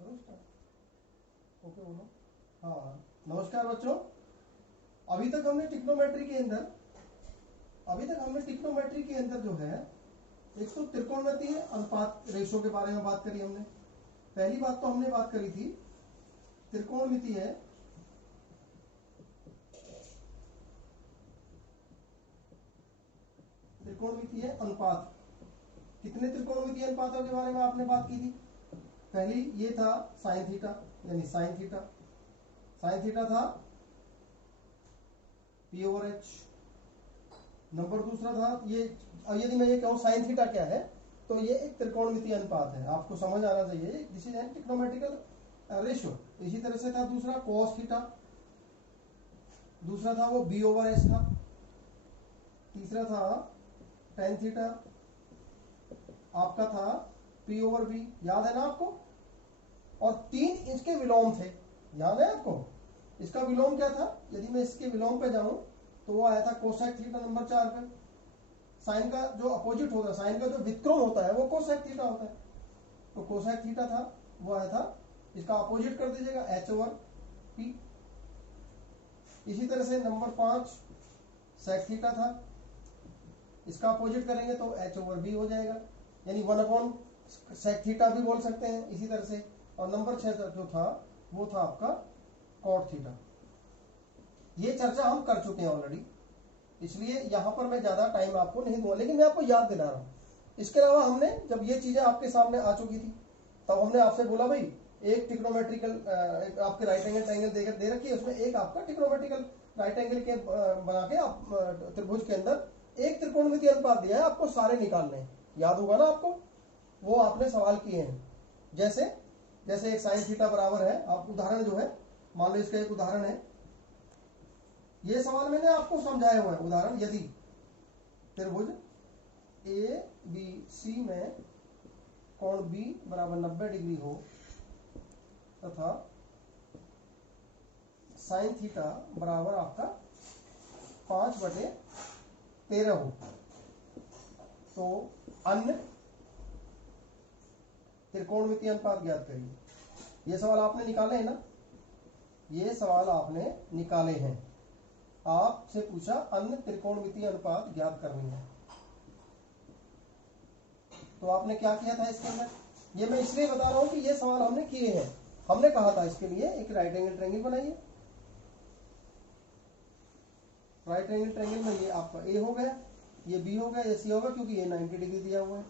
करो start. Okay बोलो। हाँ नमस्कार बच्चों, अभी तक हमने टिक्नोमेट्री के अंदर जो है एक तो त्रिकोणमितीय अनुपात रेशो के बारे में बात करी हमने। पहली बात तो हमने बात करी थी त्रिकोणमितीय अनुपात। कितने त्रिकोणमितीय अनुपातों के बारे में आपने बात की थी? पहली ये था साइन थीटा, यानी साइन थीटा था पी ओवर एच। नंबर दूसरा था ये, यदि मैं ये कहूं साइन थीटा क्या है, तो ये एक त्रिकोणमितीय अनुपात है, आपको समझ आना चाहिए, this is an trigonometrical ratio. इसी तरह से था दूसरा कॉस थीटा, दूसरा था वो बी ओवर एच था, तीसरा था टेन थीटा, आपका था पी ओवर बी, याद है ना आपको? और तीन इसके विलोम थे, याद है आपको? इसका विलोम क्या था? यदि मैं इसके विलोम पे जाऊं तो वो आया था कोसेक थीटा नंबर 4 पे। साइन का जो अपोजिट होता है, साइन का जो व्युत्क्रम होता है वो कोसेक थीटा होता है, तो कोसेक थीटा था, वो आया था। इसका अपोजिट कर दीजिएगा एच ओवर पी। इसी तरह से नंबर 5 सेक थीटा था, इसका अपोजिट करेंगे तो एच ओवर बी हो जाएगा, यानी 1 सेक थीटा भी बोल सकते हैं इसी तरह से। और नंबर 6 जो था वो था आपका कॉट थीटा। ये चर्चा हम कर चुके हैं ऑलरेडी, इसलिए यहां पर मैं ज्यादा टाइम आपको नहीं दूंगा, लेकिन मैं आपको याद दिला रहा हूं। इसके अलावा हमने जब ये चीजें आपके सामने आ चुकी थी तब हमने आपसे बोला भाई एक ट्रिग्नोमेट्रिकल आपके राइट एंगल ट्रायंगल दे रखी है, उसमें एक आपका ट्रिग्नोमेट्रिकल राइट एंगल के बना के आप त्रिभुज के अंदर एक त्रिकोणमितीय अनुपात दिया है, आपको सारे निकालने हैं। याद होगा ना आपको? वो आपने सवाल किए हैं, जैसे जैसे एक साइन थीटा बराबर है, आप उदाहरण जो है मान लो इसका एक उदाहरण है, ये सवाल मैंने आपको समझाया हुआ है। उदाहरण, यदि त्रिभुज ए बी सी में कोण बी बराबर 90 डिग्री हो तथा साइन थीटा बराबर आपका 5/13 हो, तो अन्य त्रिकोणमितीय अनुपात ज्ञात करिए। ये सवाल आपने निकाले हैं ना? ये सवाल आपने निकाले हैं, आपसे पूछा अन्य त्रिकोणमितीय अनुपात ज्ञात करनी है, तो आपने क्या किया था इसके अंदर? ये मैं इसलिए बता रहा हूं कि ये सवाल हमने किए हैं। हमने कहा था इसके लिए एक राइट एंगल ट्रायंगल बनाइए। राइट एंगल ट्रायंगल में ये आपका ए हो गया, ये बी हो गया, ये सी होगा, क्योंकि ये 90 डिग्री दिया हुआ है,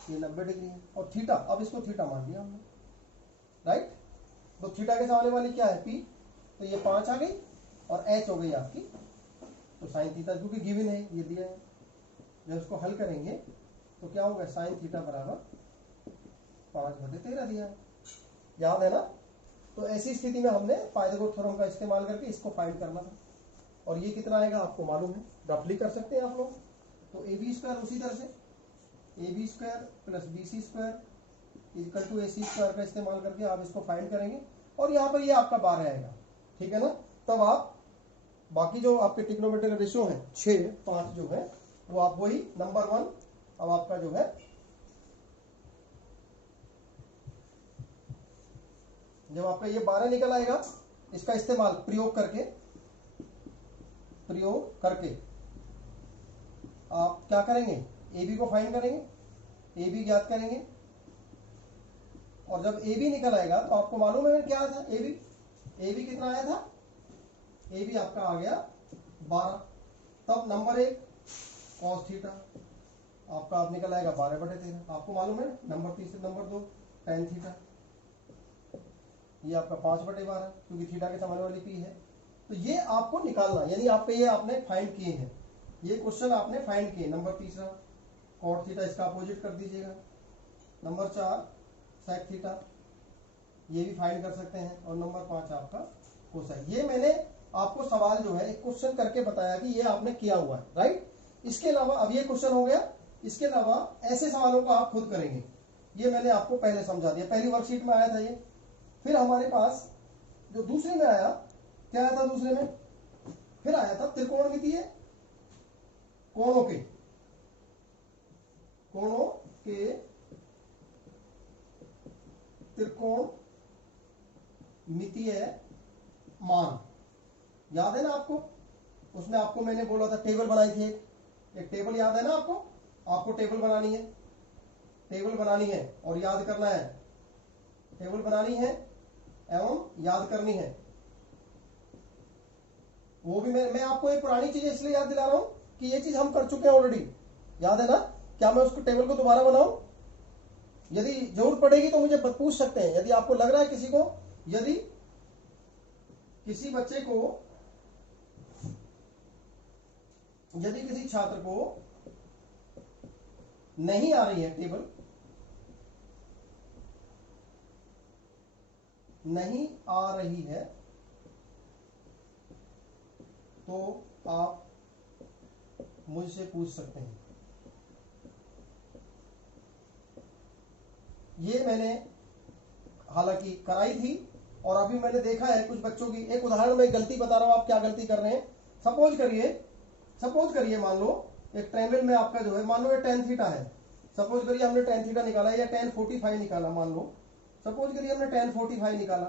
ये 90 डिग्री है। और थीटा, अब इसको थीटा मान लिया हमने, राइट? तो थीटा के सामने वाली क्या है? पी, तो ये 5 आ गई, और एच हो गई आपकी तो साइन थीटा, क्योंकि गिवन है, ये दिया है। जब इसको हल करेंगे तो क्या होगा? साइन थीटा बराबर 5/13 दिया है, याद है ना? तो ऐसी स्थिति में हमने पाइथागोरस थ्योरम का इस्तेमाल करके इसको फाइंड करना था, और ये कितना आएगा आपको मालूम है, रफली कर सकते हैं आप लोग। तो ए बी स्क्वायर उसी तरह से a b square plus b c square equal to a c square का इस्तेमाल करके आप इसको फाइंड करेंगे, और यहाँ पर ये आपका 12 आएगा, ठीक है ना? तब आप बाकी जो आपके ट्रिग्नोमेट्रिक रेशियो है 6, 5 जो है वो आप वही नंबर 1, अब आपका जो है जब आपका ये 12 निकल आएगा, इसका इस्तेमाल प्रयोग करके आप क्या करेंगे? ए बी को फाइंड करेंगे, ए बी ज्ञात करेंगे, और जब ए बी निकल आएगा तो आपको मालूम है क्या था? ए बी कितना आया था? ए बी आपका आ गया 12। तब नंबर 1 कॉस थीटा आपका आप निकल आएगा 12/13, आपको मालूम है। नंबर 3 नंबर 2 टेन थीटा, ये आपका 5/12, क्योंकि थीटा के सामने वाली पी है। तो ये आपको निकालना, यानी आपके ये आपने फाइंड किए हैं, ये क्वेश्चन आपने फाइंड किए। नंबर 3 कॉट थीटा, इसका अपोजिट कर दीजिएगा। नंबर 4 सेक थीटा, ये भी फाइंड कर सकते हैं। और नंबर 5 आपका कोसाइन। ये मैंने आपको सवाल जो है एक क्वेश्चन करके बताया कि ये आपने किया हुआ है, राइट? इसके अलावा अब ये क्वेश्चन हो गया, इसके अलावा ऐसे सवालों को आप खुद करेंगे, ये मैंने आपको पहले समझा दिया। पहली वर्कशीट में आया था ये। फिर हमारे पास जो दूसरे में आया, क्या आया था दूसरे में? फिर आया था त्रिकोणमितीय कोणों के त्रिकोण मितीय मान। याद है ना आपको, उसमें आपको मैंने बोला था टेबल बनाई थी, एक टेबल याद है ना आपको। आपको टेबल बनानी है, टेबल बनानी है और याद करना है, टेबल बनानी है एवं याद करनी है। वो भी मैं आपको एक पुरानी चीज इसलिए याद दिला रहा हूं कि ये चीज हम कर चुके हैं ऑलरेडी, याद है ना। क्या मैं उसको टेबल को दोबारा बनाऊं? यदि जरूरत पड़ेगी तो मुझे पूछ सकते हैं। यदि आपको लग रहा है किसी को, यदि किसी बच्चे को, यदि किसी छात्र को नहीं आ रही है टेबल, नहीं आ रही है, तो आप मुझसे पूछ सकते हैं। ये मैंने हालांकि कराई थी और अभी मैंने देखा है कुछ बच्चों की, एक उदाहरण में गलती बता रहा हूं, आप क्या गलती कर रहे हैं। सपोज करिए मान लो एक ट्रायंगल में आपका जो है, मान लो ये tan थीटा है। सपोज करिए हमने tan थीटा निकाला या tan 45 निकाला, मान लो सपोज करिए हमने tan 45 निकाला।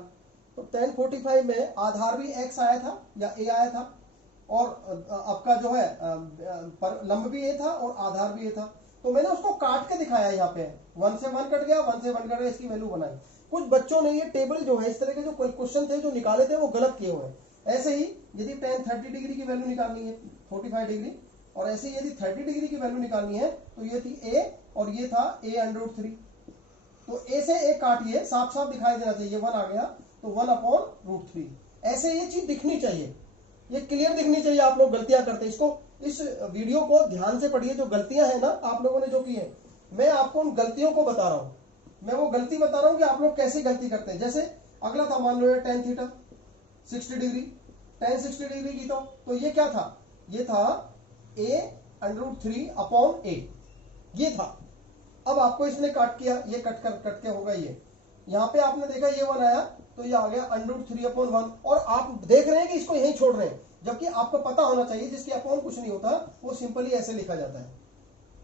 तो tan 45 में आधार भी x आया था या a आया था, और आपका जो है लंब भी a था और आधार भी a था। तो मैंने उसको काट के दिखाया यहाँ पे, 1 से 1 कट गया, 1 से 1 कट गया, इसकी वैल्यू बनाई। कुछ बच्चों ने ये टेबल जो है, इस तरह के जो क्वेश्चन थे जो निकाले थे वो गलत किए हुए हैं। ऐसे ही यदि tan 30 डिग्री की वैल्यू निकालनी है, 45 डिग्री, और ऐसे ही यदि 30 डिग्री की वैल्यू निकालनी है तो ये थी a और ये था a√3। तो a से a काटिए, साफ साफ दिखाई देना चाहिए, 1 आ गया तो 1/√3। ऐसे ये चीज दिखनी चाहिए, ये क्लियर दिखनी चाहिए। आप लोग गलतियां करते हैं, इसको, इस वीडियो को ध्यान से पढ़िए। जो गलतियां हैं ना आप लोगों ने जो की है, मैं आपको उन गलतियों को बता रहा हूं। मैं वो गलती बता रहा हूं कि आप लोग कैसे गलती करते हैं। जैसे अगला था, मान लो ये tan theta 60 degree, tan 60 degree की, तो ये क्या था? ये था a√3/a, ये था। अब आपको इसने काट किया, ये कट के होगा ये, यहां पे आपने देखा ये 1 आया तो ये आ गया √3/1, और आप देख रहे हैं कि इसको यहीं छोड़ रहे हैं, जबकि आपको पता होना चाहिए जिसके अपॉन कुछ नहीं होता, वो सिंपली ऐसे लिखा जाता है।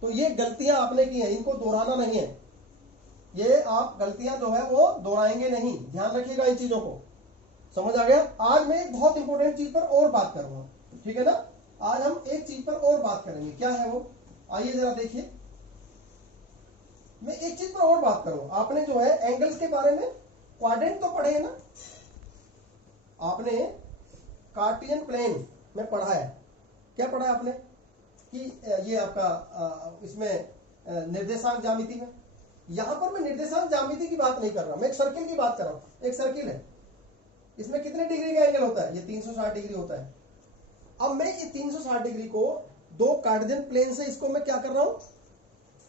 तो ये गलतियां आपने की हैं, इनको दोहराना नहीं है। ये आप गलतियां जो है वो दोहराएंगे नहीं, ध्यान रखिएगा इन चीजों को। समझ आ गया? आज मैं एक बहुत इंपॉर्टेंट चीज पर और बात करूंगा, ठीक है ना। आज हम एक चीज पर और बात करेंगे, क्या है वो, आइए जरा देखिए। मैं एक चीज पर और बात करूं, आपने जो है एंगल्स के बारे में क्वाड्रेंट तो पढ़े है ना, आपने कार्टियन प्लेन में पढ़ा है। क्या पढ़ा है आपने कि ये आपका इसमें निर्देशांक ज्यामिति में, यहां पर मैं निर्देशांक ज्यामिति की बात नहीं कर रहा, मैं एक सर्किल की बात कर रहा हूं। एक सर्किल है, इसमें कितने डिग्री का एंगल होता है? ये 360 डिग्री होता है। अब मैं ये 360 डिग्री को दो कार्टेशियन प्लेन से, इसको मैं क्या कर रहा हूं,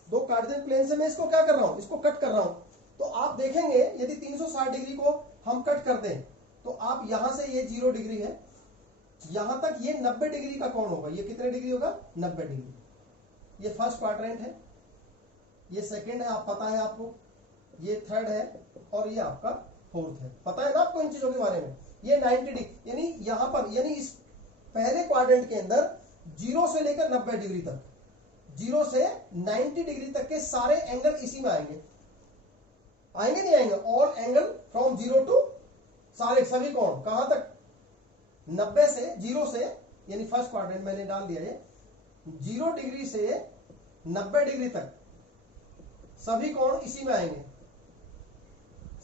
दो कार्टेशियन प्लेन से मैं इसको क्या कर रहा हूं, इसको कट कर रहा हूं। तो आप देखेंगे यदि 360 डिग्री को हम कट करते हैं तो आप यहां से, ये 0 डिग्री है, यहां तक ये 90 डिग्री का कोण होगा। ये कितने डिग्री होगा? 90 डिग्री। ये फर्स्ट क्वाड्रेंट है, ये सेकंड है, आप पता है आपको, ये थर्ड है, और ये आपका फोर्थ है। पता है ना आपको इन चीजों के बारे में। ये 90 डिग्री, यानी यहां पर, यानी इस पहले क्वाड्रेंट के अंदर 0 से लेकर 90 डिग्री तक, 0 से 90 डिग्री तक के सारे एंगल इसी में आएंगे। आएंगे नहीं आएंगे? ऑल एंगल फ्रॉम 0 टू, सारे सभी कोण कहां तक? 90 से, 0 से, यानी फर्स्ट क्वाड्रेंट मैंने डाल दिया ये, 0 डिग्री से 90 डिग्री तक सभी कोण इसी में आएंगे,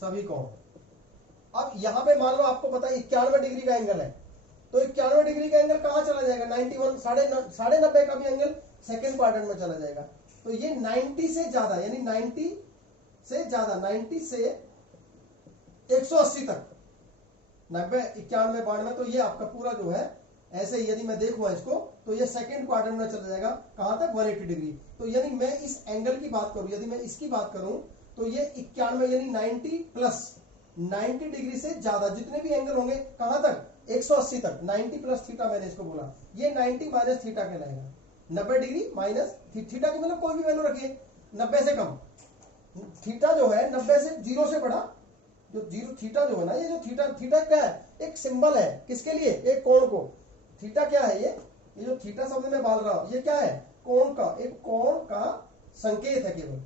सभी कोण। अब यहां पे मान लो आपको पता है 91 डिग्री का एंगल है, तो 91 डिग्री का एंगल कहां चला जाएगा? 91, साढ़े 90 का भी एंगल सेकेंड क्वाड्रेंट में चला जाएगा। तो ये 90 से ज्यादा, यानी 90 से ज्यादा, 90 से 180 तक, 90, 91, 92, तो ये आपका पूरा जो है, ऐसे ही यदि मैं देखूंगा इसको तो ये सेकंड क्वाड्रेंट में चला जाएगा। कहां तक? 180 डिग्री। तो यानी मैं इस एंगल की बात करूं, यदि मैं इसकी बात करूं तो ये 91, यानी 90 प्लस 90 डिग्री से ज्यादा जितने भी एंगल होंगे, कहां तक? 180 तक। 90 प्लस थीटा मैंने इसको बोला, ये 90 माइनस थीटा कहलाएगा। 90 डिग्री माइनस थीटा की मतलब कोई भी वैल्यू रखिए, 90 से कम। थीटा जो है 90 से, 0 से बड़ा, जो 0 थीटा जो है ना, ये जो थीटा क्या है? एक सिंबल है, किसके लिए? एक कोण को। थीटा क्या है? ये जो थीटा शब्द में बाल रहा हूं, ये क्या है? कोण का, एक कोण का संकेत है केवल।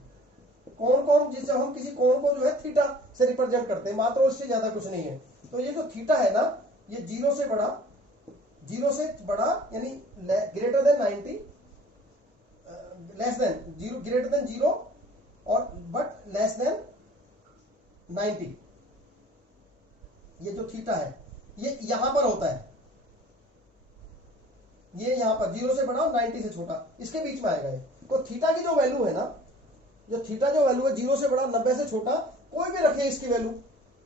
कोण जिससे हम किसी कोण को जो है थीटा से रिप्रेजेंट करते हैं, मात्र उससे ज्यादा कुछ नहीं है। तो ये जो थीटा है ना, ये जीरो से बड़ा यानी greater than 90, less than zero, greater than zero और बट लेस देन 90, ये जो थीटा है ये यहां पर होता है, ये यहां पर जीरो से बड़ा और 90 से छोटा, इसके बीच में आएगा ये। तो थीटा की जो वैल्यू है ना, जो थीटा जो वैल्यू है जीरो से बड़ा 90 से छोटा, कोई भी रखे इसकी वैल्यू,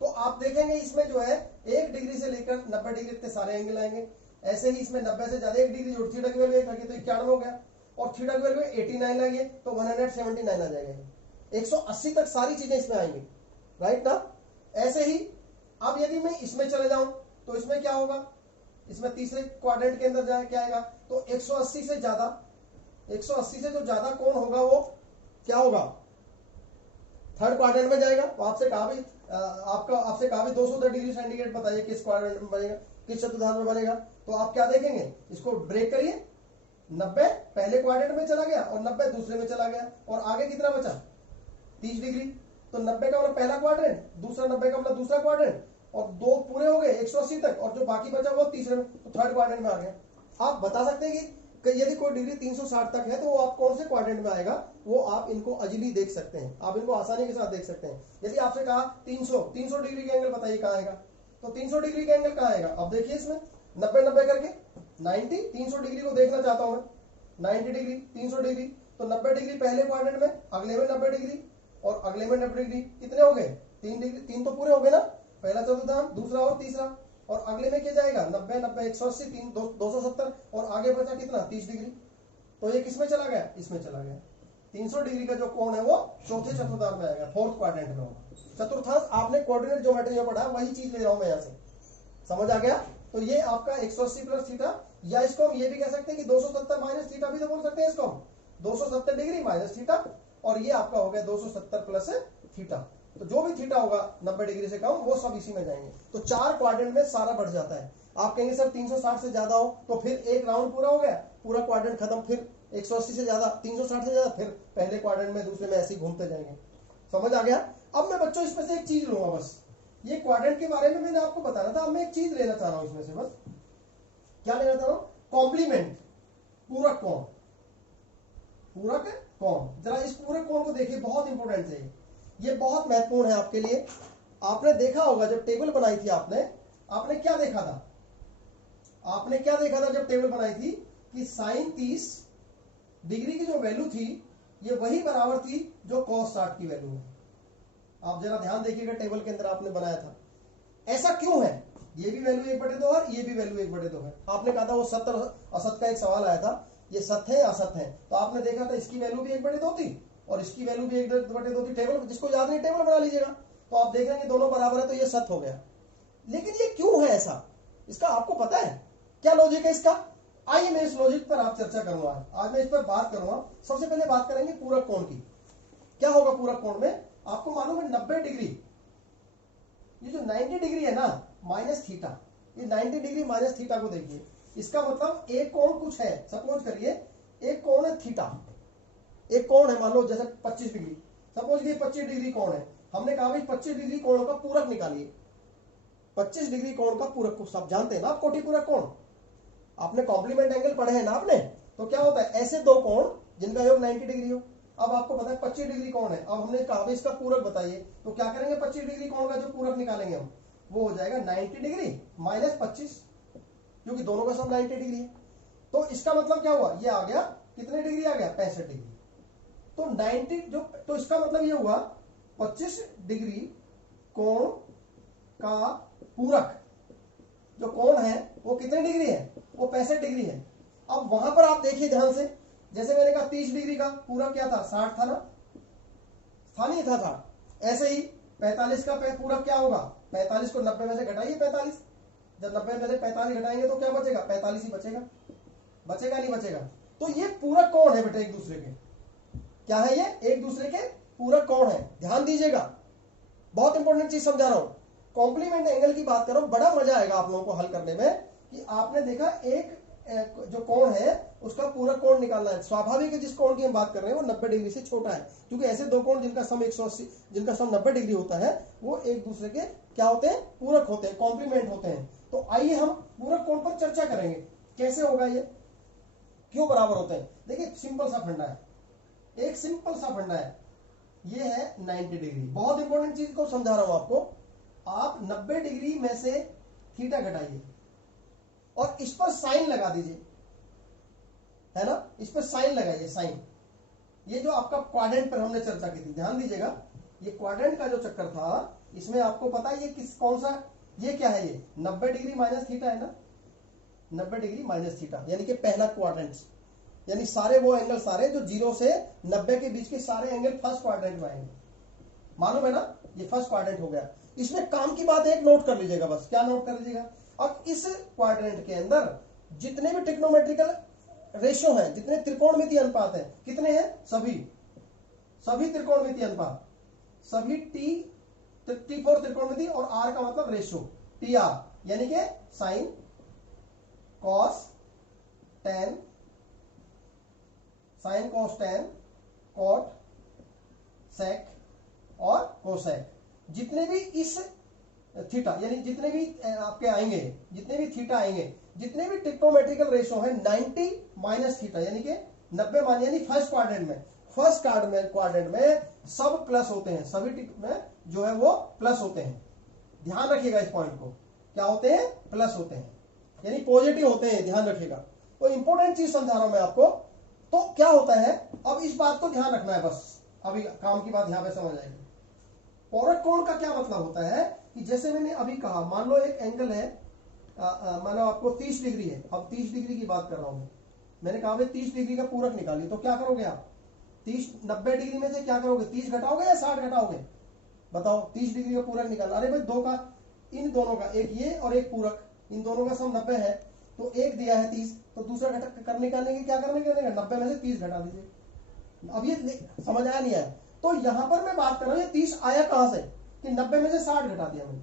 तो आप देखेंगे इसमें जो है 1 डिग्री से लेकर 90 डिग्री तक सारे एंगल आएंगे। ऐसे ही इसमें 90 से ज्यादा 1 डिग्री जोड़, थीटा की वैल्यू 1 रखी तो 91 हो गया, और थीटा की वैल्यू 89 लगी तो 179 आ जाएगा, 180 तक सारी चीजें इसमें आएंगी, राइट ना। ऐसे ही अब यदि मैं इसमें चले जाऊं तो इसमें क्या होगा, इसमें तीसरे क्वाड्रेंट के अंदर जाए क्या आएगा, तो 180 से ज्यादा, 180 से जो ज्यादा कोण होगा वो क्या होगा, थर्ड क्वाड्रेंट में जाएगा। तो आपसे कहा भी 210 डिग्री सेंटीग्रेड बताइए किस क्वाड्रेंट में बनेगा, किस चतुर्थांश में बनेगा। तो आप क्या देखेंगे, इसको ब्रेक करिए, 90 पहले क्वाड्रेंट में चला गया और 90 दूसरे में चला गया, और आगे कितना बचा 30 डिग्री। तो 90 का मतलब पहला क्वाड्रेंट, दूसरा 90 का मतलब दूसरा क्वाड्रेंट, और दो पूरे हो गए 180 तक, और जो बाकी बचा वो तीसरे में, तो थर्ड क्वाड्रेंट में आ गया। आप बता सकते हैं कि यदि कोई डिग्री 360 तक है तो वो आप कौन से क्वाड्रेंट में आएगा, वो आप इनको अजली देख सकते हैं, आप इनको आसानी के साथ देख सकते हैं। यदि आपसे कहा 300 डिग्री का एंगल बताइए कहाँ आएगा, तो 300 डिग्री का एंगल कहाँ आएगा। अब देखिए इसमें 90 करके 90, 300 डिग्री को देखना चाहता हूं मैं, 90 डिग्री 300 डिग्री, तो 90 डिग्री पहले क्वाड्रेंट में, अगले में 90 डिग्री, और अगले में 90 डिग्री, कितने हो गए 3 डिग्री, 3 तो पूरे हो गए ना, पहला चतुर्थांश, दूसरा और तीसरा, और अगले में क्या जाएगा 90 90 180 270, और आगे बचा कितना 30 डिग्री। तो ये किसमें चला गया, इसमें चला गया। 300 डिग्री का जो कोण है वो चौथे चतुर्थांश में आएगा, फोर्थ क्वाड्रेंट में होगा। चतुर्थांश आपने कोऑर्डिनेट ज्योमेट्री में पढ़ा, वही चीज ले रहा हूं मैं यहां से, समझ आ गया। तो ये आपका 180 प्लस थीटा, या इसको हम ये भी कह सकते हैं कि 270 माइनस थीटा भी तो बोल सकते हैं इसको हम, 270 डिग्री माइनस थीटा, और ये आपका हो गया 270 प्लस थीटा। तो जो भी थीटा होगा 90 डिग्री से कम वो सब इसी में जाएंगे। तो 4 क्वाड्रेंट में सारा बढ़ जाता है। आप कहेंगे सर 360 से ज्यादा हो तो फिर एक राउंड पूरा हो गया, पूरा क्वाड्रेंट खत्म, फिर 180 से ज्यादा, 360 से ज्यादा, फिर पहले क्वाड्रेंट में दूसरे में ऐसे ही घूमते जाएंगे। समझ आ गया। अब मैं बच्चों इसमें से एक चीज लूंगा, बस ये क्वाड्रेंट के बारे में मैंने आपको बताना था, अब मैं एक चीज लेना चाह रहा हूं इसमें से, बस क्या लेना चाह रहा हूं, कॉम्प्लीमेंट, पूरक कोण। पूरक कोण, जरा इस पूरक कोण को देखिए, बहुत इंपॉर्टेंट है ये बहुत महत्वपूर्ण है आपके लिए। आपने देखा होगा जब टेबल बनाई थी आपने क्या देखा था, आपने क्या देखा था जब टेबल बनाई थी कि साइन 30 डिग्री की जो वैल्यू थी ये वही बराबर थी जो cos 60 की वैल्यू है। आप जरा ध्यान देखिएगा, टेबल के अंदर आपने बनाया था। ऐसा क्यों है, ये भी वैल्यू 1/2 है, ये भी वैल्यू 1/2 है। आपने कहा था वो सत्य और असत का एक सवाल आया था, ये सत्य है असत है, तो आपने देखा था इसकी वैल्यू भी 1/2 थी और इसकी वैल्यू भी 1/2 थी। टेबल जिसको याद नहीं टेबल बना लीजिएगा, तो आप देख रहे हैं कि दोनों बराबर है, तो ये सत्य हो गया। लेकिन ये क्यों है ऐसा, इसका आपको पता है क्या लॉजिक है इसका? आइए मैं इस लॉजिक पर आप चर्चा करूंगा, आज मैं इस पर बात करूंगा। सबसे पहले बात करेंगे पूरक कोण की। क्या होगा पूरक कोण में, आपको मालूम है 90 डिग्री, ये जो 90 डिग्री है ना माइनस थीटा, ये 90 डिग्री माइनस थीटा को देखिए। इसका मतलब एक कोण कुछ है, सपोज करिए एक कोण है थीटा, एक कोण है मान लो जैसे 25 डिग्री, सपोज ये 25 डिग्री कोण है। हमने कहा भाई 25 डिग्री कोण का पूरक निकालिए, 25 डिग्री कोण का पूरक को सब जानते हैं ना आप, कोटि पूरक कोण, आपने कॉम्प्लीमेंट एंगल पढ़े हैं ना आपने। तो क्या होता है, ऐसे दो कोण जिनका योग 90 डिग्री हो। अब आपको पता है 25 डिग्री कोण है, अब हमने कहा भाई इसका पूरक बताइए, तो क्या करेंगे 25 डिग्री कोण का जो पूरक निकालेंगे हम, वो हो जाएगा 90 डिग्री माइनस 25, क्योंकि दोनों का सब 90 डिग्री है। तो इसका मतलब क्या हुआ, ये आ गया कितने डिग्री आ गया, 65 डिग्री। तो 90 जो, तो इसका मतलब ये हुआ 25 डिग्री कोण का पूरक जो कोण है वो कितने डिग्री है, वो 65 डिग्री है। अब वहां पर आप देखिए ध्यान से, जैसे मैंने कहा 30 डिग्री का पूरक क्या था, 60 था ना, था नहीं था। ऐसे ही 45 का पूरक क्या होगा, 45 को 90 में से घटाइए 45, जब 90 में से 45 घटाएंगे तो क्या बचेगा, 45 ही बचेगा, बचेगा नहीं बचेगा। तो ये पूरक कोण है बेटा एक दूसरे के, क्या है ये, एक दूसरे के पूरक कोण है। ध्यान दीजिएगा, बहुत इंपॉर्टेंट चीज समझा रहा हूं, कॉम्प्लीमेंट एंगल की बात कर रहा हूं, बड़ा मजा आएगा आप लोगों को हल करने में। कि आपने देखा एक जो कोण है उसका पूरा कोण निकालना है। स्वाभाविक है जिस कोण की हम बात कर रहे हैं वो 90 डिग्री से छोटा है, क्योंकि ऐसे दो कोण जिनका सम 180 जिनका सम 90 डिग्री होता है वो एक दूसरे के क्या होते हैं, पूरक होते हैं, कॉम्प्लीमेंट होते हैं। तो आइए हम पूरक कोण पर चर्चा करेंगे, कैसे होगा ये, क्यों बराबर होते हैं। देखिए सिंपल सा फंडा है, एक सिंपल सा फंडा है, ये है 90 डिग्री। बहुत इंपॉर्टेंट चीज को समझा रहा हूं आपको। आप 90 डिग्री में से थीटा घटाइए और इस पर साइन लगा दीजिए, है ना, इस पर साइन लगाइए, साइन। ये जो आपका क्वाड्रेंट पर हमने चर्चा की थी, ध्यान दीजिएगा, ये क्वाड्रेंट का जो चक्कर था इसमें आपको पता है ये किस कौन सा, ये क्या है, ये 90 डिग्री माइनस थीटा है ना, 90 डिग्री माइनस थीटा, यानी कि पहला क्वाड्रेंट, यानी सारे वो एंगल सारे जो 0 से 90 के बीच के सारे एंगल फर्स्ट क्वाड्रेंट में आएंगे। मालूम है ना, ये फर्स्ट क्वाड्रेंट हो गया। इसमें काम की बात एक नोट कर लीजिएगा, बस क्या नोट कर लीजिएगा, अब इस क्वाड्रेंट के अंदर जितने भी ट्रिग्नोमेट्रिकल रेशियो है, जितने त्रिकोणमितीय अनुपात है, कितने हैं, सभी त्रिकोणमितीय अनुपात, सभी T4 त्रिकोणमिति, और R का मतलब रेशियो, TR, यानी कि sine, cos, tan, sine cos tan, cot, sec और कोसेक, जितने भी इस थीटा यानी जितने भी आपके आएंगे, जितने भी थीटा आएंगे, जितने भी ट्रिग्नोमेट्रिकल रेशियो है 90 माइनस थीटा यानी कि 90 मान, यानी फर्स्ट क्वाड्रेंट में सब प्लस होते हैं, सभी में जो है वो प्लस होते हैं। ध्यान रखिएगा इस पॉइंट को, क्या होते हैं, प्लस होते हैं, यानी पॉजिटिव होते हैं, ध्यान रखिएगा। तो इंपॉर्टेंट चीज समझा रहा हूं मैं आपको। तो क्या होता है, अब इस बात को ध्यान रखना है, बस अभी काम की बात यहां पे समझ आएगी। पूरक कोण का क्या मतलब होता है कि जैसे मैंने अभी कहा, मान लो एक एंगल है, मानो आपको 30 डिग्री है, अब 30 डिग्री की बात कर रहा हूं मैंने कहा भाई 30 डिग्री का पूरक निकालिए, तो क्या करोगे आप, 90 डिग्री में से क्या करोगे, 30 घटाओगे या 60 घटाओगे, बताओ। 30 डिग्री का पूरक निकालना, अरे भाई दो का, इन दोनों का, एक ये और एक पूरक, इन दोनों का सम 90 है, तो एक दिया है 30, तो दूसरा घटक करने का क्या करने का, 90 में से 30 घटा दीजिए। अब ये समझ आया नहीं आया, तो यहां पर मैं बात कर रहा हूं ये 30 आया कहां से, कि 90 में से 60 घटा दिया मैंने,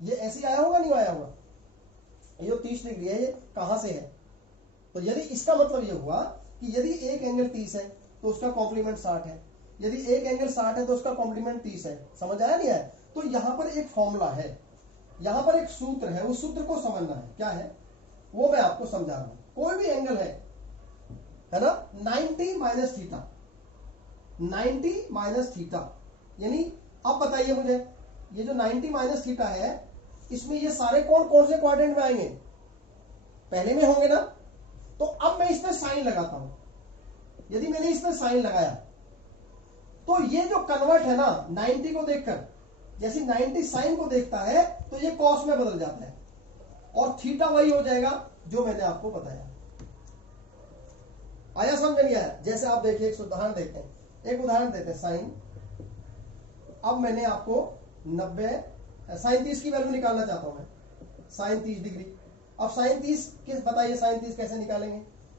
ये ऐसे आया होगा, नहीं आया होगा, ये जो 30 डिग्री है ये कहां से है। तो यदि इसका मतलब ये हुआ कि यदि एक एंगल 30 है तो उसका कॉम्प्लीमेंट 60 है, यदि एक एंगल 60 है तो उसका कॉम्प्लीमेंट 30 है। समझ आया नहीं आया। तो यहां पर एक फॉर्मूला है, यहां पर एक सूत्र है, उस सूत्र को समझना है, क्या है वो मैं आपको समझा रहा हूं। कोई भी एंगल है ना, 90 माइनस थीटा, 90 माइनस थीटा, यानी अब बताइए मुझे, ये जो 90 माइनस थीटा है, इसमें ये सारे कोण कौन से क्वाड्रेंट में आएंगे, पहले में होंगे ना। तो अब मैं इसमें साइन लगाता हूं, यदि मैंने इसमें साइन लगाया तो ये जो कन्वर्ट है ना 90 को देखकर, जैसे 90 साइन को देखता है तो ये कॉस में बदल जाता है, और थीटा वही हो जाएगा जो मैंने आपको बताया। आया समझ नहीं आया। जैसे आप देखिए एक उदाहरण देखते हैं, एक उदाहरण देते हैं, साइन, अब मैंने आपको 90 साइन 30 की वैल्यू निकालना चाहता हूं मैं, साइन 30 डिग्री। अब साइन 30 किस बताइए, साइन 30 कैसे निकालेंगे,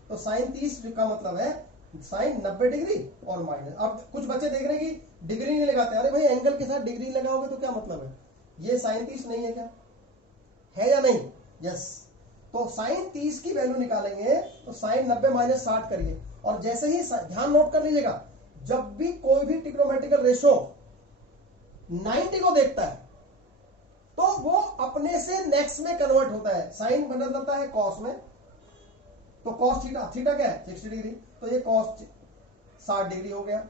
तो साइन 30 का मतलब है साइन 90 डिग्री और माइनस। अब कुछ बच्चे देख रहे हैं कि डिग्री नहीं लगाते, अरे भाई एंगल के साथ डिग्री लगाओगे तो क्या मतलब है, ये साइन 30 नहीं है क्या, है या नहीं, यस। तो साइन 30 की वैल्यू निकालेंगे तो साइन 90 माइनस 60 करिए, और जैसे ही ध्यान नोट कर लीजिएगा, जब भी कोई भी ट्रिग्नोमेट्रिकल रेशियो 90 को देखता है तो वो अपने से नेक्स्ट में कन्वर्ट होता है, साइन बदल जाता है कॉस में, तो कॉस थीटा, थीटा क्या है 60 डिग्री, तो ये कॉस 60 डिग्री हो गया।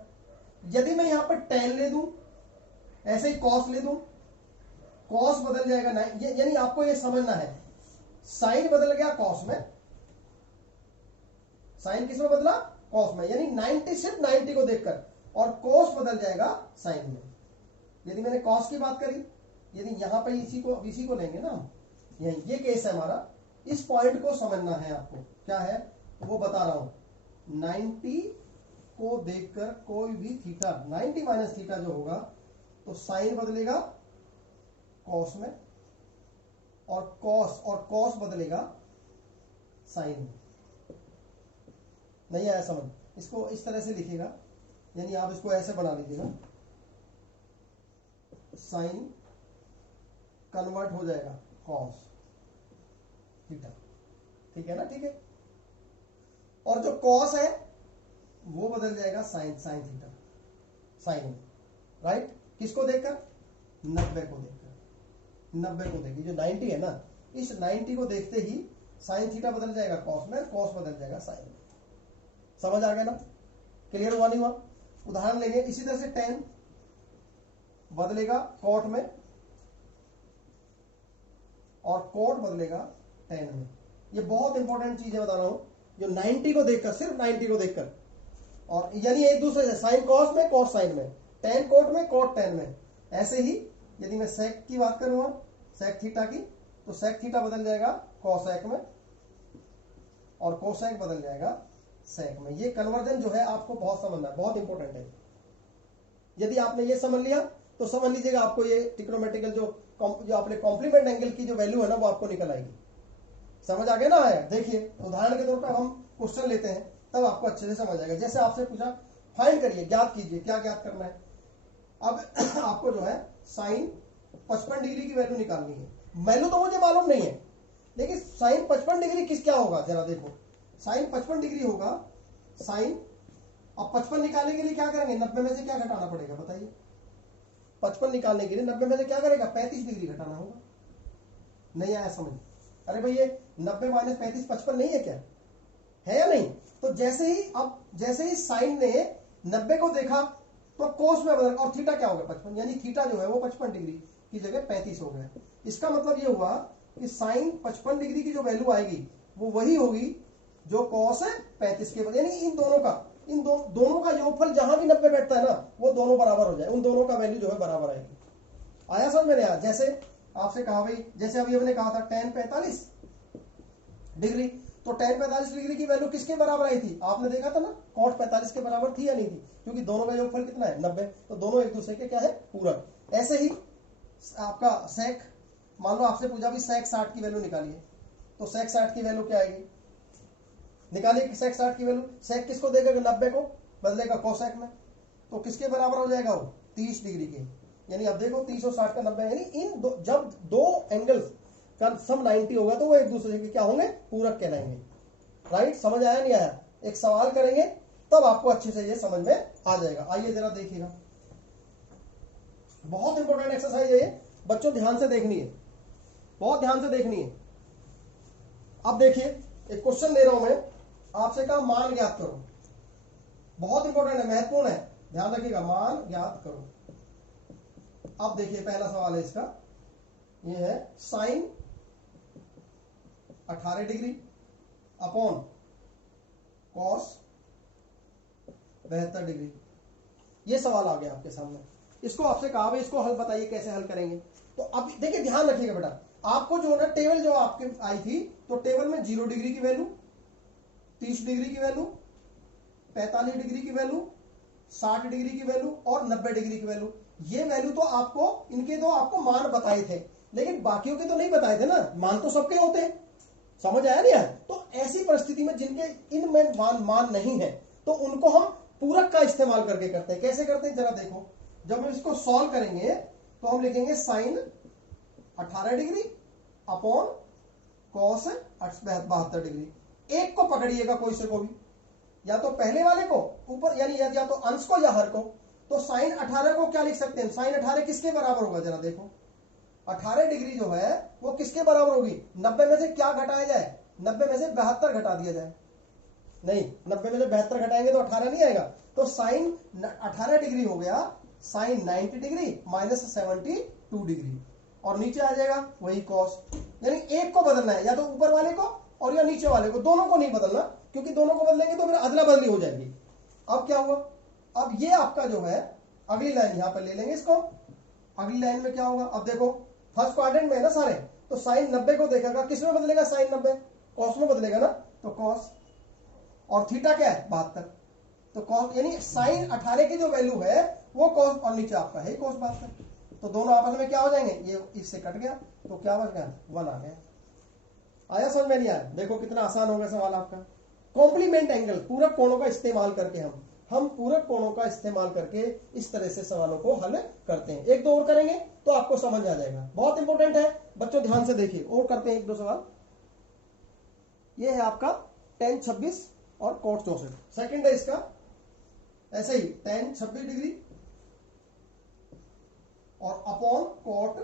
यदि मैं यहां पर टेन ले दूं, ऐसे ही कॉस ले दूं, कॉस बदल जाएगा, यानी आपको ये समझना है, साइन बदल गया कॉस में, साइन किस में बदला, कॉस में, यानी 90 सिर्फ 90 को देखकर, और कॉस बदल जाएगा साइन में। यदि मैंने कॉस की बात करी, यदि यहां पर इसी को लेंगे ना, यही ये केस है हमारा, इस पॉइंट को समझना है आपको, क्या है वो बता रहा हूं। 90 को देखकर कोई भी थीटा, 90 माइनस थीटा जो होगा, तो साइन बदलेगा कॉस में, और कॉस बदलेगा साइन में। नहीं आया समझ, इसको इस तरह से लिखेगा, यानी आप इसको ऐसे बना लीजिएगा, साइन कन्वर्ट हो जाएगा कॉस थीटा, ठीक है ना, ठीक है। और जो कॉस है वो बदल जाएगा साइन थीटा, साइन में, राइट। किसको देखकर? 90 को देखकर, 90 को देखिए, जो 90 है ना, इस 90 को देखते ही साइन थीटा बदल जाएगा कॉस में, कॉस बदल जाएगा साइन में। समझ आ गया ना? क्लियर हुआ नहीं हुआ? उदाहरण लेंगे, इसी तरह से tan बदलेगा कॉट में और कॉट बदलेगा tan में। ये बहुत इंपॉर्टेंट चीज है, बता रहा हूं, जो 90 को देखकर, सिर्फ 90 को देखकर, और यानी एक दूसरे से, साइन कॉस में, कॉस साइन में, tan कॉट में, कॉट tan में। ऐसे ही यदि मैं सेक की बात करूंगा, सेक थीटा की, तो सेक थीटा बदल जाएगा कॉसेक में और कोसेक बदल जाएगा सेक में। ये कन्वर्जन जो है आपको बहुत समझना है, बहुत इंपॉर्टेंट है। यदि आपने ये समझ लिया तो समझ लीजिएगा आपको ये ट्रिग्नोमेट्रिकल जो अपने कॉम्प्लीमेंट एंगल की जो वैल्यू है ना, वो आपको निकल आएगी। समझ आ गया ना? आया? देखिए उदाहरण के तौर पर हम क्वेश्चन लेते हैं, तब आपको अच्छे से समझ आएगा। जैसे आपसे पूछा फाइंड करिए, ज्ञात कीजिए, क्या ज्ञात करना है? अब आपको जो है साइन 55 डिग्री की वैल्यू निकालनी है। वैल्यू तो मुझे मालूम नहीं है, लेकिन साइन 55 डिग्री किस क्या होगा जरा देखो। साइन 55 डिग्री होगा साइन, अब 55 निकालने के लिए क्या करेंगे? 90 में से क्या घटाना पड़ेगा बताइए? 55 निकालने के लिए 90 में से क्या करेगा? 35 डिग्री घटाना होगा। नहीं आया समझ? अरे भाई ये 90 माइनस 35 55 नहीं है क्या? है या नहीं? तो जैसे ही साइन ने 90 को देखा तो कोस में बदल, और थीटा क्या हो गया? 55, यानी थीटा जो है वो 55 डिग्री की जगह 35 हो गया। इसका मतलब ये हुआ कि साइन 55 डिग्री की जो वैल्यू आएगी वो वही होगी जो कॉस है 35 के बदले, यानी इन दोनों का योगफल जहां भी 90 बैठता है ना, वो दोनों बराबर हो जाए, उन दोनों का वैल्यू जो है बराबर आएगी। आया समझ में? नहीं आया? जैसे आपसे कहा भाई, जैसे अभी हमने कहा था tan 45 डिग्री, तो tan 45 डिग्री की वैल्यू किसके बराबर आई थी? आपने देखा था ना, cot 45 के बराबर थी या नहीं थी? क्योंकि दोनों का योगफल कितना है? 90, तो दोनों एक दूसरे के क्या है? पूरक। ऐसे ही आपका sec, मान लो आपसे पूछा भी sec 60 की वैल्यू निकालिए, तो sec 60 की वैल्यू क्या आएगी? निकालिए sec 60 की वैल्यू। sec किसको देगा? 90 को बदलेगा कोसेक में, तो किसके बराबर हो जाएगा वो? 30 डिग्री के। यानी अब देखो 30 और 60 का 90, यानी जब दो एंगल्स का सम 90 होगा तो वो एक दूसरे के क्या होंगे? पूरक कहलाएंगे। राइट? समझ आया नहीं आया? एक सवाल करेंगे तब आपको अच्छे से ये समझ में आ जाएगा। आइए जरा देखिएगा, बहुत इंपॉर्टेंट एक्सरसाइज है ये, बच्चों ध्यान से देखनी है, बहुत ध्यान से देखनी है। अब देखिए एक क्वेश्चन दे रहा हूं मैं, आपसे कहा मान ज्ञात करो, बहुत इंपॉर्टेंट है, महत्वपूर्ण है, ध्यान रखिएगा, मान ज्ञात करो। अब देखिए पहला सवाल है इसका, ये है sine 18 degree upon cos 72 degree. ये सवाल आ गया आपके सामने। इसको आपसे कहा भाई इसको हल बताइए, कैसे हल करेंगे? तो अब देखिए ध्यान रखिएगा बेटा, आपको जो ना टेबल जो आपके आई थी, तो टेबल में 0 डिग्री की वैल्यू, 30 डिग्री की वैल्यू, 45 डिग्री की वैल्यू, 60 डिग्री की वैल्यू और 90 डिग्री की वैल्यू, ये वैल्यू तो आपको, इनके तो आपको मान बताए थे, लेकिन बाकियों के तो नहीं बताए थे ना, मान तो सबके होते हैं। समझ आया नहीं आया? तो ऐसी परिस्थिति में जिनके इनमें मान नहीं है, तो उनको हम पूरक का इस्तेमाल करके करते हैं। कैसे करते हैं जरा देखो, जब हम इसको सॉल्व करेंगे तो हम लिखेंगे sine 18 degree upon cos 72 degree. एक को पकड़िएगा कोई से को भी, या तो पहले वाले को ऊपर, यानी या तो अंश को या हर को। तो साइन 18 को क्या लिख सकते हैं? साइन 18 किसके बराबर होगा जरा देखो, 18 डिग्री जो है वो किसके बराबर होगी? 90 में से क्या घटाया जाए? 90 में से 72 घटा दिया जाए। नहीं, 90 में से 72 घटाएंगे तो 18 नहीं आएगा। तो साइन 18 डिग्री हो गया साइन 90 डिग्री माइनस 72 डिग्री, और नीचे आ जाएगा वही कॉस। यानी एक को बदलना है, या तो ऊपर वाले को और या नीचे वाले को, दोनों को नहीं बदलना, क्योंकि दोनों को बदलेंगे तो फिर अदला बदली हो जाएगी। अब क्या हुआ? अब ये आपका जो है अगली लाइन यहां पर ले लेंगे इसको, अगली लाइन में क्या होगा? अब देखो फर्स्ट क्वाड्रेंट में है ना सारे, तो साइन 90 को देखेगा, किसमें बदलेगा? साइन 90 कॉस में बदलेगा ना, तो कॉस, और थीटा क्या है? 72, तो कॉस, यानी साइन 18 की जो वैल्यू है वो कॉस, और नीचे आपका है कॉस 72, तो दोनों आपस में क्या हो जाएंगे? ये इससे कट गया, तो क्या बच गया? 1 आ गया। आया समझ में नहीं आया? देखो कितना आसान हो गया सवाल आपका। कॉम्प्लीमेंट एंगल, पूरक कोणों का इस्तेमाल करके हम पूरक कोणों का इस्तेमाल करके इस तरह से सवालों को हल करते हैं। एक दो और करेंगे तो आपको समझ आ जाएगा, बहुत इंपॉर्टेंट है बच्चों, ध्यान से देखिए। और करते हैं एक दो सवाल। ये है आपका tan 26 और cot 64। सेकंड है इसका ऐसे ही tan 26 डिग्री और अपॉन cot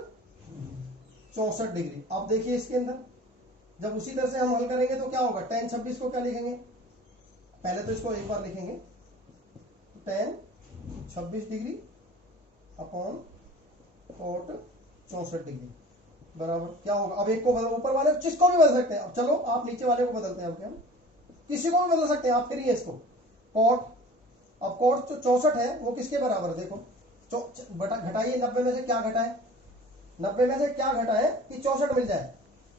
64 डिग्री। अब देखिए इसके अंदर जब उसी तरह से हम हल करेंगे तो क्या होगा, tan 26 को क्या लिखेंगे, पहले तो इसको एक बार लिखेंगे, tan 26 degree upon cot 64 degree बराबर क्या होगा। अब एक को ऊपर वाले जिसको भी बदल सकते हैं, अब चलो आप नीचे वाले को बदलते हैं, हम किसी को भी बदल सकते हैं आप, फिर इसको cot, अब cot जो 64 है वो किसके बराबर है, देखो घटाइए 90 में से क्या घटा है, 90 में से क्या घटा है कि 64 मिल जाए,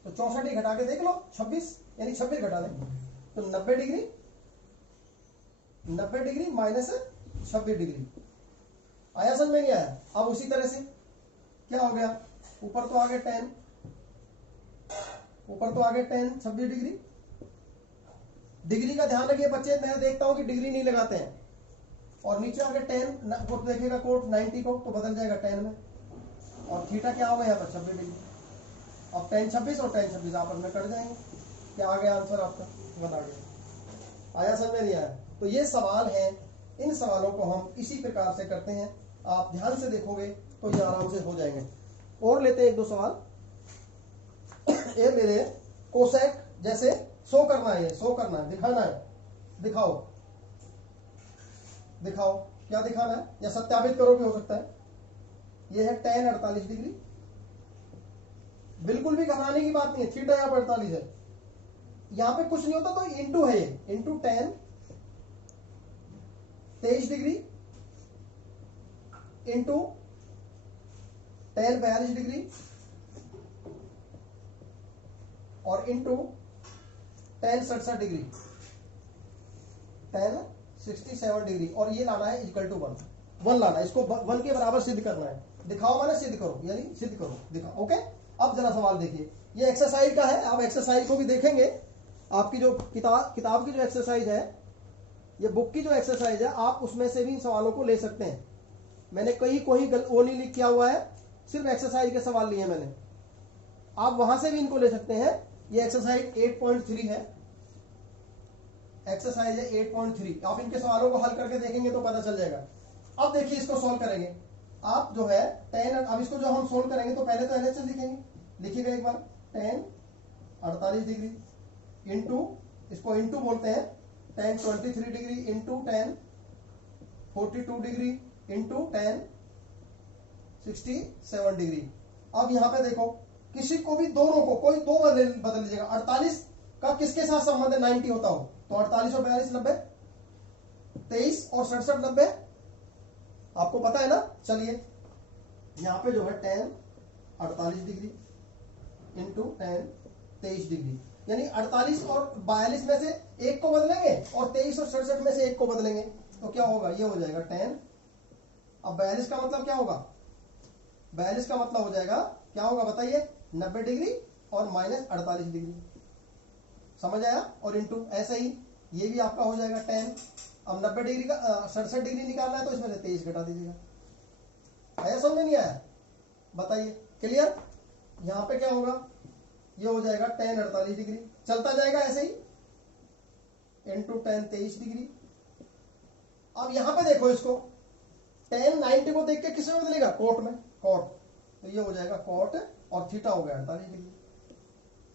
तो 64 ही घटा के देख लो 26, यानी 26 घटा दें तो 90 डिग्री माइनस 26 डिग्री। आया समझ में नहीं आया। अब उसी तरह से क्या हो गया, ऊपर तो आ गए tan, ऊपर तो आ गए tan 26 डिग्री। डिग्री का ध्यान रखिए बच्चे, मैं देखता हूं कि डिग्री नहीं लगाते हैं, और नीचे आ गए tan को देखेगा कोट 90 को तो बदल जाएगा tan में, और थीटा क्या होगा यहाँ पर 26 डिग्री। अब tan 26 और tan 26 आपस में कट जाएंगे, क्या आ गया आंसर आपका, बता गया। आया समझ में नहीं आया। तो ये सवाल है, इन सवालों को हम इसी प्रकार से करते हैं, आप ध्यान से देखोगे तो ये आराम से हो जाएंगे। और लेते हैं एक दो सवाल, ये मेरे कोसेक जैसे शो करना है, शो करना है, दिखाना है, दिखाओ दिखाओ क्या दिखाना है, या सत्यापित करो भी हो सकता है। ये है tan 48 डिग्री, बिल्कुल भी घबराने की बात नहीं है, थीटा यहाँ पर 48 है, यहाँ पे कुछ नहीं होता तो इंटू है, ये into tan 23 degree into tan 42 degree और into tan 67 degree, tan 67 degree, और ये लाना है इक्वल टू 1 लाना है, इसको 1 के बराबर सिद्ध करना है। दिखाओ माने सिद्ध करो, यानी सिद्ध करो, दिखाओ। ओके, अब जरा सवाल देखिए, ये एक्सरसाइज का है, आप एक्सरसाइज को भी देखेंगे। आपकी जो किताब की जो एक्सरसाइज है, ये बुक की जो एक्सरसाइज है, आप उसमें से भी इन सवालों को ले सकते हैं। मैंने कोई वो नहीं लिख किया हुआ है, सिर्फ एक्सरसाइज के सवाल लिए मैंने, आप वहां से भी इनको ले सकते हैं। ये एक्सरसाइज 8.3 है, एक्सरसाइज है 8.3। आप इनके सवालों को हल करके देखेंगे तो पता चल जाएगा। अब देखिए इसको सॉल्व करेंगे, आप जो है tan, अब इसको जो हम सॉल्व करेंगे तो पहले तो LHS लिखेंगे, लिखिएगा एक बार, tan 48 डिग्री इंटू, इसको इंटू बोलते हैं, tan 23 degree into tan 42 degree into tan 67 degree. अब यहां पे देखो, किसी को भी दोनों को कोई दो बदल लीजिएगा। 48 का किसके साथ संबंध है, 90 होता हो तो 48 और 42 90, 23 और 67 90, आपको पता है ना। चलिए यहां पे जो है tan 48 degree into tan 23 degree, यानी 48 और 42 में से एक को बदलेंगे और 23 और 67 में से एक को बदलेंगे, तो क्या होगा, ये हो जाएगा tan। अब 42 का मतलब क्या होगा, 42 का मतलब हो जाएगा, क्या होगा बताइए, 90 डिग्री और माइनस 48 डिग्री, समझ आया। और इंटू ऐसे ही ये भी आपका हो जाएगा tan। अब 90 डिग्री का 67 डिग्री निकालना है तो इसमें से 23 घटा दीजिएगा। आया समझ में नहीं आया, बताइए, क्लियर। यहां पे क्या होगा, ये हो जाएगा tan 48 डिग्री, चलता जाएगा ऐसे ही, इंटू tan 23 डिग्री। अब यहां पे देखो इसको, tan 90 को देख के किस में बदलेगा, कोट में, कोट, तो ये हो जाएगा कोट, और थीटा हो गया 48 डिग्री,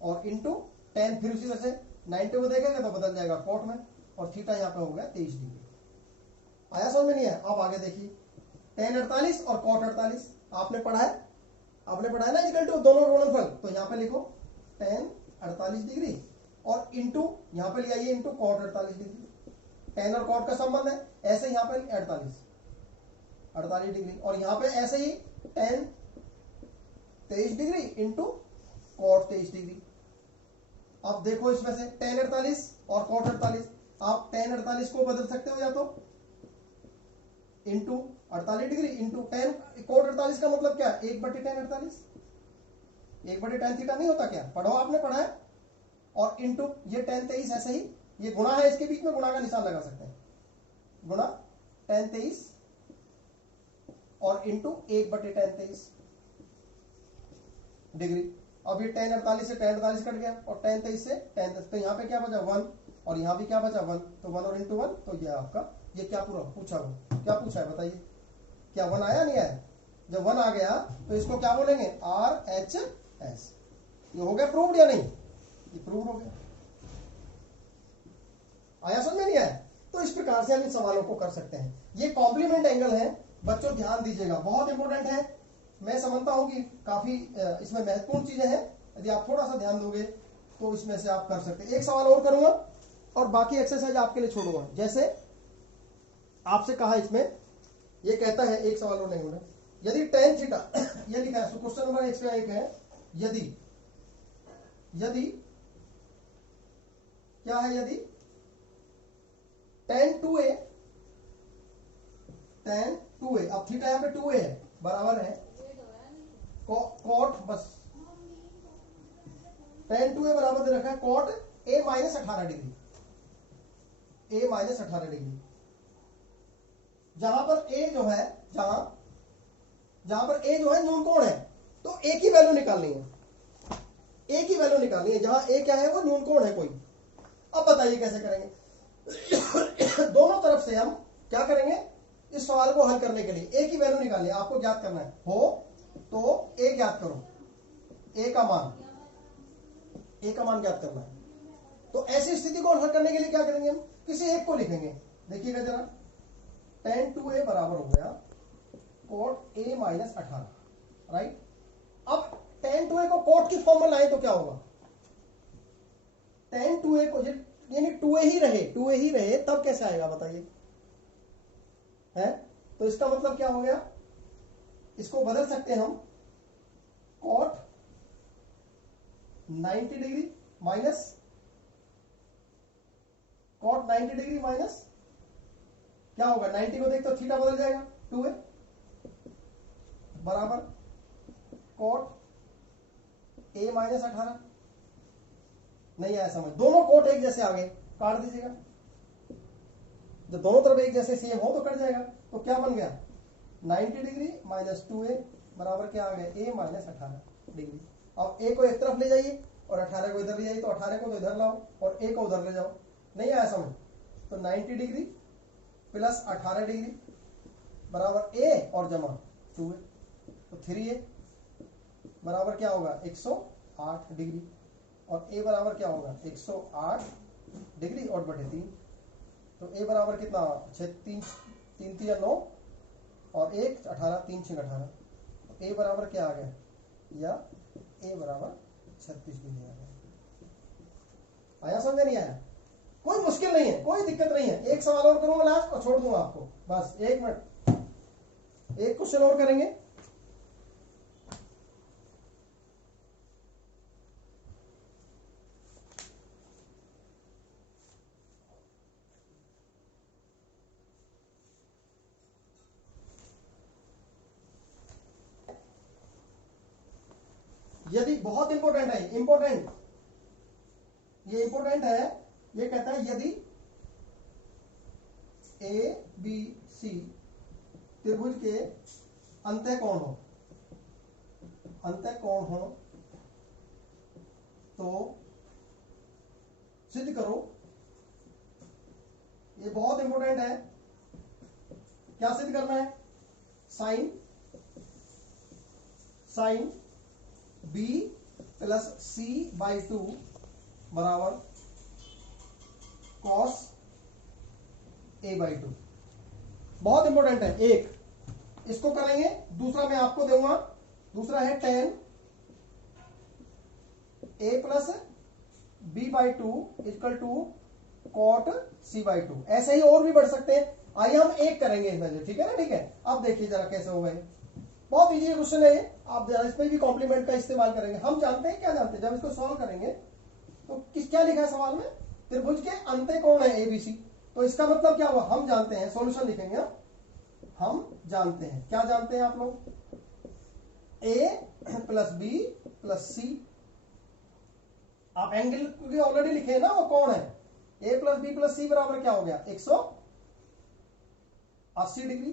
और इंटू tan, फिर उसी तरह से 90 को देखेंगे तो बदल जाएगा कोट में, और थीटा यहाँ पे हो गया 23 डिग्री। आया समझ में नहीं आया। अब आगे देखिए, tan 48 और cot 48 आपने पढ़ा है ना, इक्वल टू दोनों गुणनफल, तो यहाँ पे लिखो tan 48 डिग्री और इंटू यहाँ पे ले आइए इंटू cot 48 डिग्री। tan और cot का संबंध है, ऐसे यहाँ पे 48 डिग्री, और यहाँ पे ऐसे ही tan 23 degree into cot 23 degree. अब देखो इसमें से tan 48 और cot 48, आप tan 48 को बदल सकते हो या तो into 48 degree into tan, cot 48 का मतलब क्या, 1/tan 48, 1/tan थीटा नहीं होता क्या, पढ़ो आपने पढ़ा है, और इंटू ये tan 23, ऐसे ही ये गुणा है, इसके बीच में गुणा का निशान लगा सकते हैं, गुणा tan 23 और इंटू 1/tan 23 डिग्री। अब ये tan 48 से tan 48 कट गया और tan 23 से tan 23, तो यहाँ पे क्या बचा 1 और यहाँ भी क्या बचा 1, तो 1 और इंटू 1, तो ये आपका ये क्या पूरा पूछा हुआ, क्या पूछा है बताइए, क्या 1 आया नहीं आया? जब 1 आ गया तो इसको क्या बोलेंगे RHS। ये हो गया प्रूव्ड या नहीं? ये प्रूव्ड हो गया। आया समझ में नहीं आया? तो इस प्रकार से हम इन सवालों को कर सकते हैं। ये कॉम्प्लीमेंट एंगल है, बच्चों ध्यान दीजिएगा, बहुत इंपॉर्टेंट है। मैं समझता हूं कि काफी इसमें महत्वपूर्ण चीजें हैं, यदि आप थोड़ा सा ध्यान दोगे तो इसमें से आप कर सकते हैं। एक सवाल और करूंगा और बाकी एक्सरसाइज आपके लिए छोड़ूंगा। जैसे आपसे कहा इसमें, ये कहता है, एक सवाल और नहीं होना, यदि tan थीटा ये लिखा है क्वेश्चन नंबर 101 है, यदि क्या है, यदि tan 2a, अब थीटा यहाँ पे 2a है, बराबर है कॉट, बस tan 2a बराबर दे रखा है cot a minus 18 degree, a minus 18 degree. जहां पर a जो है, जहां पर a जो है न्यून कोण है, तो a की वैल्यू निकालनी है, a की वैल्यू निकालनी है, जहां a क्या है वो न्यून कोण है कोई। अब बताइए कैसे करेंगे? दोनों तरफ से हम क्या करेंगे, इस सवाल को हल करने के लिए a की वैल्यू निकालनी है, आपको ज्ञात करना है, हो तो a ज्ञात करो, a का मान ज्ञात करना है। तो ऐसी स्थिति को हल करने के लिए क्या करेंगे, हम किसी एक को लिखेंगे। देखिएगा जरा, tan 2a बराबर हो गया cot a माइनस 18, राइट। अब tan 2a को cot की फॉर्म में लाए तो क्या होगा, tan 2a को यानी 2a ही रहे तब कैसे आएगा बताइए, है? तो इसका मतलब क्या हो गया, इसको बदल सकते हैं हम, cot 90 degree minus cot 90 degree minus क्या होगा, 90 को देख तो थीटा बदल जाएगा 2a बराबर cot a माइनस 18। नहीं आया समझ? दोनों कोट एक जैसे आ गए, काट दीजिएगा, जब दोनों तरफ एक जैसे सेम हो तो कट जाएगा। तो क्या बन गया, 90 डिग्री माइनस 2a बराबर क्या आ गया, a माइनस 18 डिग्री। अब a को एक तरफ ले जाइए और 18 को इधर ले जाइए, तो 18 को तो इधर लाओ और a को उधर ले जाओ। नहीं आया समझ? तो 90 डिग्री प्लस 18 डिग्री बराबर a और जमा 2a, तो 3a बराबर क्या होगा 108 डिग्री, और a बराबर क्या होगा 108 डिग्री और बटे 3, तो a बराबर कितना, 3 3 9 और 1 18, 3 6 18, तो a बराबर क्या आ गया, या a बराबर 36 डिग्री आ गया। आया समझ नहीं आया? कोई मुश्किल नहीं है, कोई दिक्कत नहीं है। एक सवाल और करूंगा लास्ट और छोड़ दूंगा आपको, बस 1 मिनट, एक क्वेश्चन और करेंगे। यदि बहुत इंपॉर्टेंट है, ये इंपॉर्टेंट है, ये कहता है यदि ABC त्रिभुज के अंतःकोण हो तो सिद्ध करो। ये बहुत इंपॉर्टेंट है, क्या सिद्ध करना है, sine b plus c by 2 बराबर cos a बाई 2। बहुत इंपॉर्टेंट है, एक इसको करेंगे, दूसरा मैं आपको दूंगा, दूसरा है tan a plus b by 2 equal to cot c by 2। ऐसे ही और भी बढ़ सकते हैं, आइए हम एक करेंगे इसमें, ठीक है ना? ठीक है, अब देखिए जरा कैसे होगा ये, बहुत इजी क्वेश्चन है ये, आप जरा इस पर भी कॉम्प्लीमेंट का इस्तेमाल करेंगे। हम जानते हैं, क्या जानते हैं, जब इसको सॉल्व करेंगे तो क्या लिखा है सवाल में, त्रिभुज के अंतःकोण है ABC, तो इसका मतलब क्या हुआ, हम जानते हैं, सॉल्यूशन लिखेंगे हम जानते हैं, क्या जानते हैं आप लोग, a plus b plus c। आप एंगल ऑलरेडी लिखे हैं ना, वो कौन है, a plus b plus c बराबर क्या हो गया 180 डिग्री।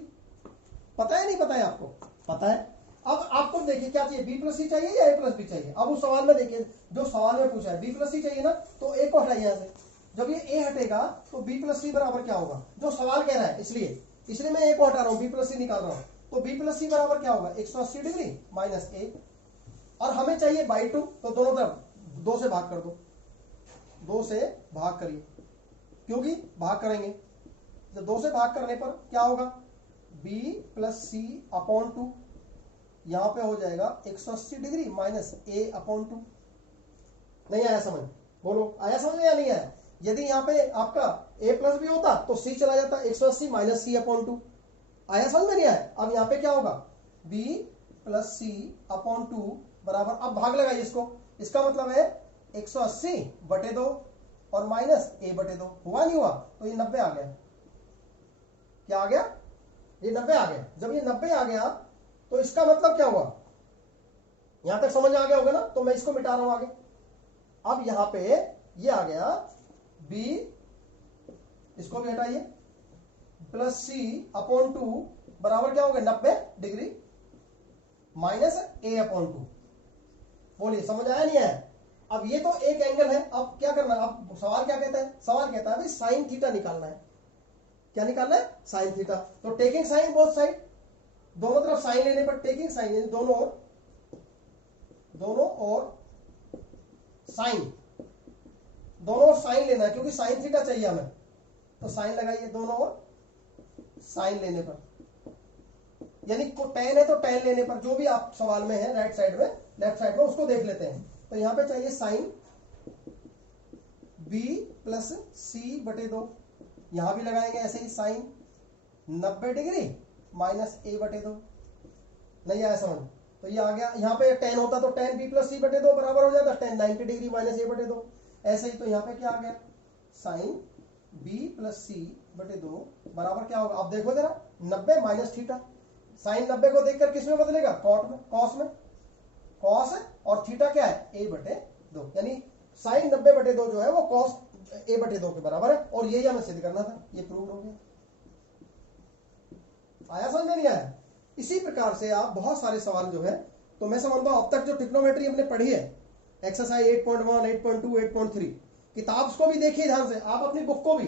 पता है नहीं पता है आपको? पता है। अब आप आपको देखिए क्या चाहिए, बी प्लस सी चाहिए या ए प्लस बी चाहिए। अब उस सवाल में देखिए, जो सवाल में पूछा है बी प्लस सी चाहिए ना, तो ए को हटाइए यहां से। जब ये ए हटेगा तो बी प्लस सी बराबर क्या होगा, जो सवाल कह रहा है, इसलिए मैं ए को हटा रहा हूं, बी प्लस सी निकाल रहा हूं। तो बी प्लस सी बराबर क्या होगा, 180 डिग्री माइनस ए, और हमें चाहिए बाई 2, तो दोनों तरफ 2 से भाग कर दो, 2 से भाग करिए, क्योंकि भाग करेंगे, जब 2 से भाग करने पर क्या होगा, b प्लस सी अपॉन 2, यहां पे हो जाएगा 180 डिग्री माइनस a अपॉन 2। नहीं आया समझ, बोलो आया समझ या नहीं आया। यदि यहाँ पे आपका a प्लस बी होता तो c चला जाता, 180 माइनस सी अपॉन 2। आया समझ में नहीं आया। अब यहाँ पे क्या होगा, b प्लस सी अपॉन 2 बराबर, अब भाग लगाइए इसको, इसका मतलब है 180 बटे 2 और माइनस a बटे 2, हुआ नहीं हुआ, तो ये 90 आ गया। क्या आ गया, ये 90 आ गया। जब ये 90 आ गया तो इसका मतलब क्या हुआ, यहां तक समझ आ गया होगा ना, तो मैं इसको मिटा रहा हूं आगे। अब यहां पे ये आ गया b, इसको भी हटाइए, प्लस सी अपॉन 2 बराबर क्या होगा, 90 डिग्री माइनस a अपॉन 2। बोलिए समझ आया नहीं आया। अब ये तो एक एंगल है, अब क्या करना, अब सवाल क्या कहता है, सवाल कहता है भाई साइन थीटा निकालना है। क्या निकालना है, साइन थीटा। तो टेकिंग साइन बोथ साइड, दोनों तरफ साइन लेने पर टेकिंग साइन, दोनों और साइन, दोनों ओर साइन लेना है, क्योंकि साइन थीटा चाहिए हमें, तो साइन लगाइए दोनों ओर साइन लेने पर, यानी टेन है तो टेन लेने पर, जो भी आप सवाल में है राइट साइड में, लेफ्ट साइड में, उसको देख लेते हैं। तो यहां पे चाहिए साइन b प्लस सी बटे 2, यहां भी लगाएंगे ऐसे ही साइन 90 डिग्री माइनस a बटे 2। नहीं आया समझ, तो ये आ गया, यहां पे टेन होता तो टेन b प्लस सी बटे 2 बराबर हो जाता टेन 90 डिग्री माइनस a बटे 2। ऐसे ही तो यहां पे क्या आ गया, साइन b प्लस सी बटे 2 बराबर क्या होगा, अब देखो जरा, 90 माइनस थीटा, साइन 90 को देखकर किस में बदलेगा, कॉट में, कॉस में, कॉस है, और थीटा क्या है, a बटे 2, यानी साइन 90 बटे 2 जो है वो कॉस a बटे 2 के बराबर है, और यही हमें सिद्ध करना था, ये प्रूव हो गया। आया समझ में नहीं आया। इसी प्रकार से आप बहुत सारे सवाल जो है, तो मैं समझता हूं अब तक जो ट्रिग्नोमेट्री हमने पढ़ी है, एक्सरसाइज 8.1, 8.2, 8.3, किताब को भी देखिए ध्यान से, आप अपनी बुक को भी,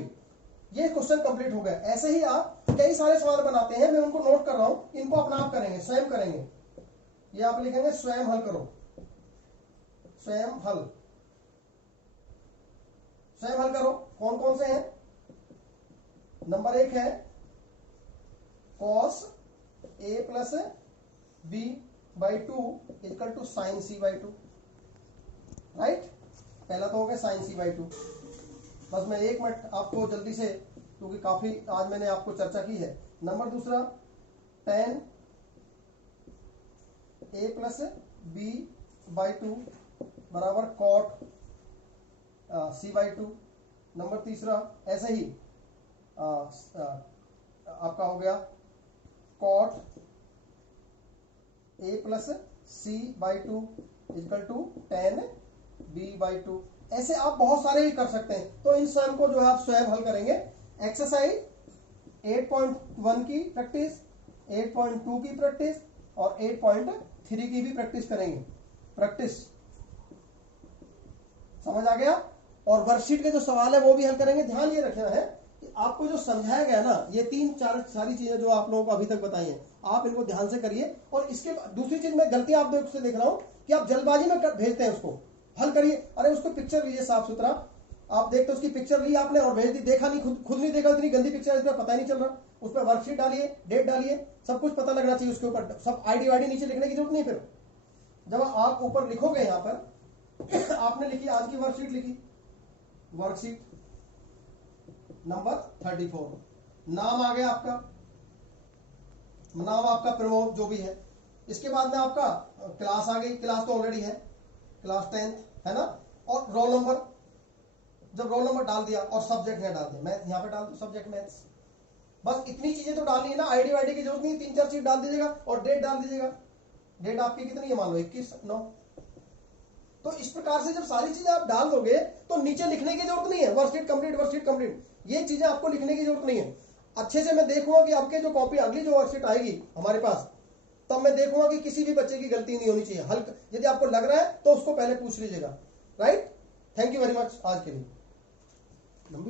ये क्वेश्चन कंप्लीट हो गया। ऐसे ही आप कई सारे सवाल बनाते हैं, मैं उनको नोट कर रहा हूं, इनको अपना आप करेंगे, स्वयं करेंगे। ये आप लिखेंगे स्वयं हल करो, स्वयं हल, स्वयं हल करो। कौन कौन से हैं, नंबर 1 है cos a plus b by 2 equal to sine c by 2, right. पहला तो हो गया साइन c बाई 2। बस मैं 1 मिनट आपको जल्दी से, क्योंकि काफी आज मैंने आपको चर्चा की है। नंबर दूसरा tan a plus b by 2 बराबर cot c बाई 2। नंबर तीसरा ऐसे ही आपका हो गया cot a plus c by 2 equal to tan b by 2। ऐसे आप बहुत सारे ही कर सकते हैं। तो इन स्वयं को जो है आप स्वयं हल करेंगे। एक्सरसाइज 8.1 की प्रैक्टिस, 8.2 की प्रैक्टिस और 8.3 की भी प्रैक्टिस करेंगे। प्रैक्टिस समझ आ गया। और वर्कशीट के जो सवाल है वो भी हल करेंगे। ध्यान ये रखना है कि आपको जो समझाया गया ना, ये 3-4 सारी चीजें जो आप लोगों को अभी तक बताई हैं, आप इनको ध्यान से करिए। और इसके दूसरी चीज मैं गलती आप से देख रहा हूं कि आप जल्दबाजी में भेजते हैं, उसको हल करिए। अरे उसको पिक्चर लीजिए साफ सुथरा, आप देखते उसकी पिक्चर ली आपने और भेज दी, देखा नहीं, खुद नहीं देखा, इतनी गंदी पिक्चर इसमें पता ही नहीं चल रहा। उस पर वर्कशीट डालिए, डेट डालिए, सब कुछ पता लगना चाहिए उसके ऊपर। सब आईडी वाईडी नीचे लिखने की जरूरत नहीं। फिर जब आप ऊपर लिखोगे, यहां पर आपने लिखी आज की वर्कशीट लिखी, वर्कशीट नंबर 34, नाम आ गया आपका, नाम आपका प्रमोद जो भी है। इसके बाद में आपका क्लास आ गई, क्लास तो ऑलरेडी है, क्लास 10th है ना। और रोल नंबर, जब रोल नंबर डाल दिया और सब्जेक्ट में डाल दिया, मैथ यहां पे डाल दो, सब्जेक्ट मैथ्स। बस इतनी चीजें तो डालनी है ना, आईडी वाईडी की जरूरत नहीं, 3-4 चीज डाल दीजिएगा और डेट डाल दीजिएगा। डेट आपकी कितनी है, मान लो 21/9। तो इस प्रकार से जब सारी चीजें आप डाल दोगे तो नीचे लिखने की जरूरत नहीं है, वर्कशीट कंप्लीट, वर्कशीट कंप्लीट, ये चीजें आपको लिखने की जरूरत नहीं है। अच्छे से मैं देखूंगा कि आपके जो कॉपी, अगली जो वर्कशीट आएगी हमारे पास, तब मैं देखूंगा कि किसी भी बच्चे की गलती नहीं होनी चाहिए। हल्का यदि आपको लग रहा है तो उसको पहले पूछ लीजिएगा। Right, thank you very much आज के लिए।